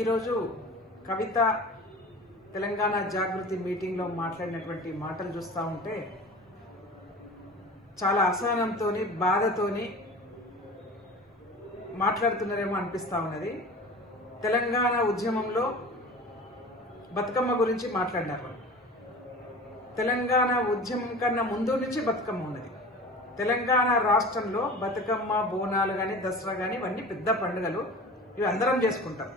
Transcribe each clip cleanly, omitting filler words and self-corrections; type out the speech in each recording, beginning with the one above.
ఈరోజు కవిత తెలంగాణ జాగృతి మీటింగ్లో మాట్లాడినటువంటి మాటలు చూస్తూ ఉంటే చాలా అసహనంతో బాధతోని మాట్లాడుతున్నారేమో అనిపిస్తూ ఉన్నది. తెలంగాణ ఉద్యమంలో బతుకమ్మ గురించి మాట్లాడినారు. తెలంగాణ ఉద్యమం కన్నా ముందు నుంచి బతుకమ్మ ఉన్నది. తెలంగాణ రాష్ట్రంలో బతుకమ్మ, బోనాలు కానీ, దసరా కానీ ఇవన్నీ పెద్ద పండుగలు. ఇవి అందరం చేసుకుంటాం.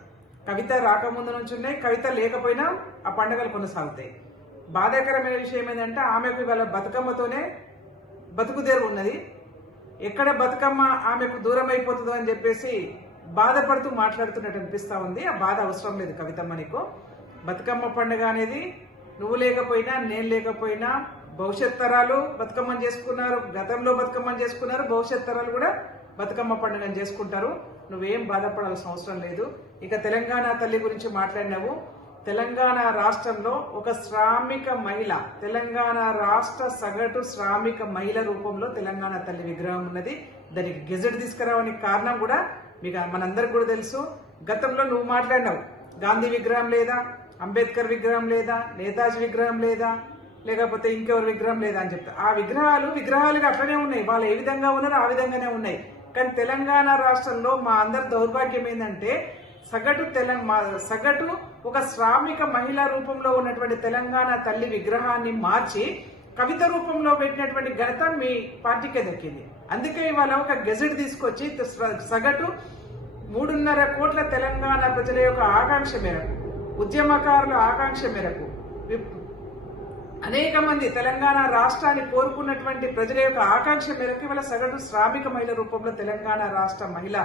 కవిత రాకముందు నుంచి ఉన్నాయి, కవిత లేకపోయినా ఆ పండుగలు కొనసాగుతాయి. బాధాకరమైన విషయం ఏంటంటే ఆమెకు ఇవాళ బతుకమ్మతోనే బతుకుదేరు ఉన్నది. ఎక్కడ బతుకమ్మ ఆమెకు దూరం అయిపోతుందో అని చెప్పేసి బాధపడుతూ మాట్లాడుతున్నట్టు అనిపిస్తూ ఉంది. ఆ బాధ అవసరం లేదు కవితమ్మ నీకు. బతుకమ్మ పండుగ అనేది నువ్వు లేకపోయినా నేను లేకపోయినా భవిష్యత్ తరాలు బతుకమ్మని చేసుకున్నారు, గతంలో బతుకమ్మని చేసుకున్నారు, భవిష్యత్ తరాలు కూడా బతుకమ్మ పండుగను చేసుకుంటారు. నువ్వేం బాధపడాల్సిన అవసరం లేదు. ఇక తెలంగాణ తల్లి గురించి మాట్లాడినావు. తెలంగాణ రాష్ట్రంలో ఒక శ్రామిక మహిళ, తెలంగాణ రాష్ట్ర సగటు శ్రామిక మహిళ రూపంలో తెలంగాణ తల్లి విగ్రహం ఉన్నది. దానికి గెజెట్ తీసుకురావడానికి కారణం కూడా మీకు మనందరికి కూడా తెలుసు. గతంలో నువ్వు మాట్లాడినావు, గాంధీ విగ్రహం లేదా, అంబేద్కర్ విగ్రహం లేదా, నేతాజీ విగ్రహం లేదా, లేకపోతే ఇంకెవరి విగ్రహం లేదా అని చెప్తా. ఆ విగ్రహాలుగా అట్లనే ఉన్నాయి. వాళ్ళు ఏ విధంగా ఉన్నారో ఆ విధంగానే ఉన్నాయి. కానీ తెలంగాణ రాష్ట్రంలో మా అందరి దౌర్భాగ్యం ఏంటంటే సగటు ఒక శ్రామిక మహిళా రూపంలో ఉన్నటువంటి తెలంగాణ తల్లి విగ్రహాన్ని మార్చి కవిత రూపంలో పెట్టినటువంటి ఘనత మీ పార్టీకే దక్కింది. అందుకే ఇవాళ ఒక గెజెట్ తీసుకొచ్చి సగటు 3.5 కోట్ల తెలంగాణ ప్రజల యొక్క ఆకాంక్ష మేరకు, ఉద్యమకారుల ఆకాంక్ష మేరకు, అనేక మంది తెలంగాణ రాష్ట్రాన్ని కోరుకున్నటువంటి ప్రజల యొక్క ఆకాంక్ష మేరకు ఇవాళ సగటు శ్రామిక మహిళ రూపంలో తెలంగాణ రాష్ట్ర మహిళ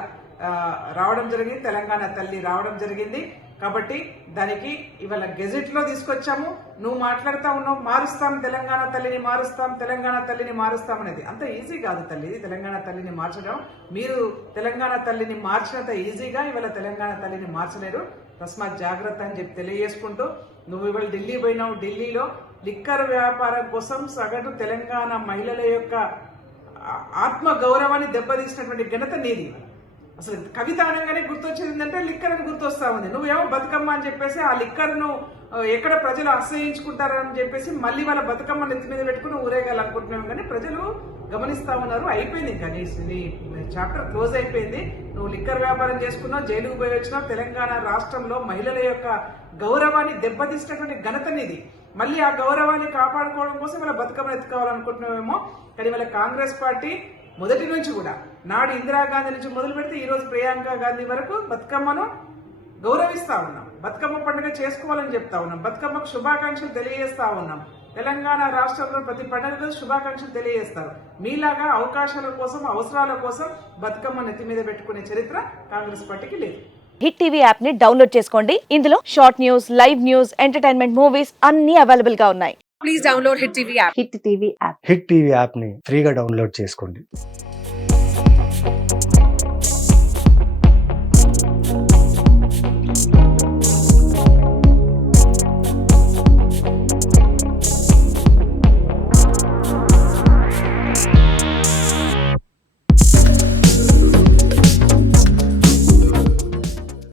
రావడం జరిగింది, తెలంగాణ తల్లి రావడం జరిగింది. కాబట్టి దానికి ఇవాళ గెజెట్ లో తీసుకొచ్చాము. నువ్వు మాట్లాడుతా ఉన్నావు, మారుస్తాం తెలంగాణ తల్లిని, మారుస్తాం తెలంగాణ తల్లిని, మారుస్తాం అనేది అంత ఈజీ కాదు తల్లి. తెలంగాణ తల్లిని మార్చడం, మీరు తెలంగాణ తల్లిని మార్చినంత ఈజీగా ఇవాళ తెలంగాణ తల్లిని మార్చలేరు. తస్మాత్ జాగ్రత్త అని చెప్పి తెలియజేసుకుంటూ, నువ్వు ఇవాళ ఢిల్లీ పోయినావు. ఢిల్లీలో లిక్కర్ వ్యాపారం కోసం సగటు తెలంగాణ మహిళల యొక్క ఆత్మ గౌరవాన్ని దెబ్బతీసినటువంటి ఘనత నీది. అసలు కవిత అనగానే గుర్తొచ్చేది లిక్కర్ అని గుర్తొస్తా ఉంది. నువ్వేమో బతుకమ్మ అని చెప్పేసి ఆ లిక్కర్ను ఎక్కడ ప్రజలు ఆశ్రయించుకుంటారని చెప్పేసి మళ్ళీ వాళ్ళ బతుకమ్మ నెత్తి మీద పెట్టుకుని ఊరేగాలనుకుంటున్నావు. కానీ ప్రజలు గమనిస్తా ఉన్నారు. అయిపోయింది, కానీ నీ చాప్టర్ క్లోజ్ అయిపోయింది. నువ్వు లిక్కర్ వ్యాపారం చేసుకున్నావు, జైలుకు పోయి వచ్చినావు. తెలంగాణ రాష్ట్రంలో మహిళల యొక్క గౌరవాన్ని దెబ్బతీసినటువంటి ఘనత నీది. మళ్ళీ ఆ గౌరవాన్ని కాపాడుకోవడం కోసం వాళ్ళ బతుకమ్మను ఎత్తుకోవాలనుకుంటున్నావేమో. కానీ వాళ్ళ కాంగ్రెస్ పార్టీ మొదటి నుంచి కూడా, నాడు ఇందిరాగాంధీ నుంచి మొదలు పెడితే ఈ రోజు ప్రియాంక గాంధీ వరకు బతుకమ్మను గౌరవిస్తా ఉన్నాం, బతుకమ్మ పండుగ చేసుకోవాలని చెప్తా ఉన్నాం, బతుకమ్మకు శుభాకాంక్షలు తెలియజేస్తా ఉన్నాం. తెలంగాణ రాష్ట్రంలో ప్రతి పండుగకు శుభాకాంక్షలు తెలియజేస్తారు. మీలాగా అవకాశాల కోసం, అవసరాల కోసం బతుకమ్మ నెత్తి మీద పెట్టుకునే చరిత్ర కాంగ్రెస్ పార్టీకి లేదు. హిట్ టీవీ యాప్ ని డౌన్లోడ్ చేసుకోండి. ఇందులో short news, live news, entertainment movies అన్ని అవైలబుల్ గా ఉన్నాయి. Please download hit TV app. Hit TV app ని ఫ్రీగా డౌన్లోడ్ చేసుకోండి.